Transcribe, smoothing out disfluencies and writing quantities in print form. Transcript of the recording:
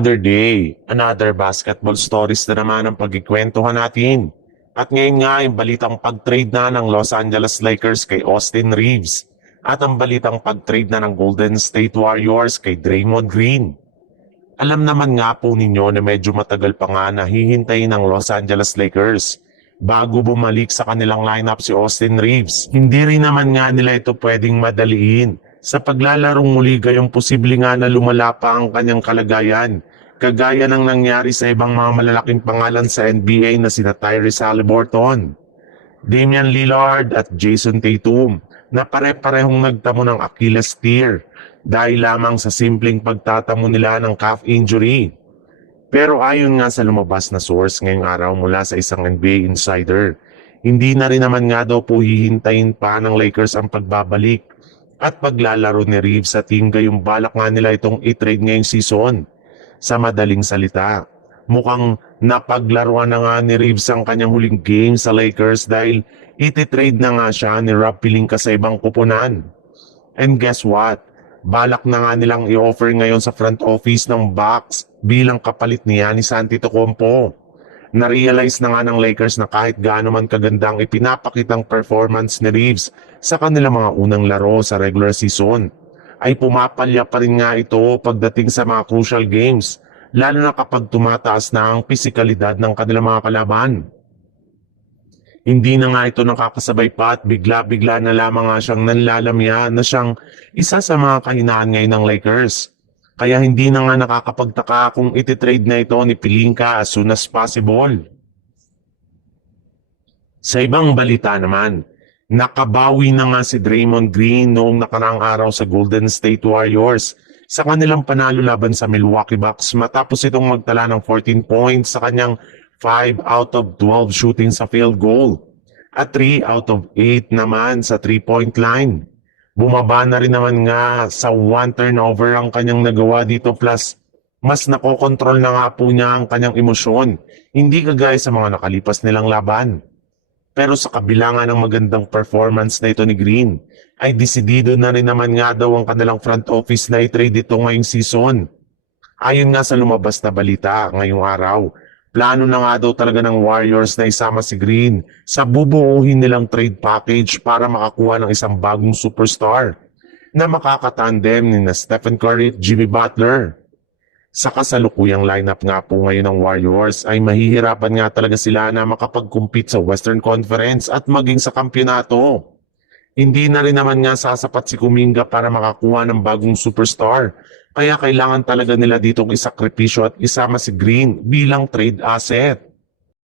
Another day, another basketball stories na naman ang pagkikwentuhan natin. At ngayon nga yung balitang pag-trade na ng Los Angeles Lakers kay Austin Reeves. At ang balitang pag-trade na ng Golden State Warriors kay Draymond Green. Alam naman nga po ninyo na medyo matagal pa nga na hihintayin ng Los Angeles Lakers bago bumalik sa kanilang lineup si Austin Reeves. Hindi rin naman nga nila ito pwedeng madaliin. Sa paglalarong muli gayong posible nga na lumala pa ang kanyang kalagayan. Kagaya ng nangyari sa ibang mga malalaking pangalan sa NBA na sina Tyrese Haliburton, Damian Lillard at Jason Tatum na pare-parehong nagtamo ng Achilles tear dahil lamang sa simpleng pagtatamo nila ng calf injury. Pero ayon nga sa lumabas na source ngayong araw mula sa isang NBA insider, hindi na rin naman nga daw po hihintayin pa ng Lakers ang pagbabalik at paglalaro ni Reeves sa team gayong balak nga nila itong i-trade ngayong season. Sa madaling salita, mukhang napaglaruan na nga ni Reeves ang kanyang huling game sa Lakers dahil iti-trade na nga siya ni Rob Pelinka sa ibang kupunan. And guess what? Balak na nga nilang i-offer ngayon sa front office ng Bucks bilang kapalit ni Giannis Antetokounmpo. Na-realize na nga ng Lakers na kahit gaano man kagandang ipinapakitang performance ni Reeves sa kanilang mga unang laro sa regular season, ay pumapalya pa rin nga ito pagdating sa mga crucial games, lalo na kapag tumataas na ang pisikalidad ng kanilang mga kalaban. Hindi na nga ito nakakasabay pa at bigla-bigla na lamang nga siyang nanlalamya na siyang isa sa mga kahinaan ngayon ng Lakers. Kaya hindi na nga nakakapagtaka kung ititrade na ito ni Pelinka as soon as possible. Sa ibang balita naman, nakabawi na nga si Draymond Green noong nakaraang araw sa Golden State Warriors sa kanilang panalo laban sa Milwaukee Bucks matapos itong magtala ng 14 points sa kanyang 5 out of 12 shooting sa field goal at 3 out of 8 naman sa 3-point line. Bumaba na rin naman nga sa 1 turnover ang kanyang nagawa dito plus mas nakokontrol na nga po niya ang kanyang emosyon, hindi kagaya sa mga nakalipas nilang laban. Pero sa kabila nga ng magandang performance na ito ni Green, ay desidido na rin naman nga daw ang kanilang front office na i-trade ito ngayong season. Ayon nga sa lumabas na balita ngayong araw, plano na nga daw talaga ng Warriors na isama si Green sa bubuuhin nilang trade package para makakuha ng isang bagong superstar na makakatandem ni na Stephen Curry at Jimmy Butler. Sa kasalukuyang lineup nga po ngayon ng Warriors ay mahihirapan nga talaga sila na makapag-compete sa Western Conference at maging sa kampyonato. Hindi na rin naman nga sasapat si Kuminga para makakuha ng bagong superstar. Kaya kailangan talaga nila ditong isakripisyo at isama si Green bilang trade asset.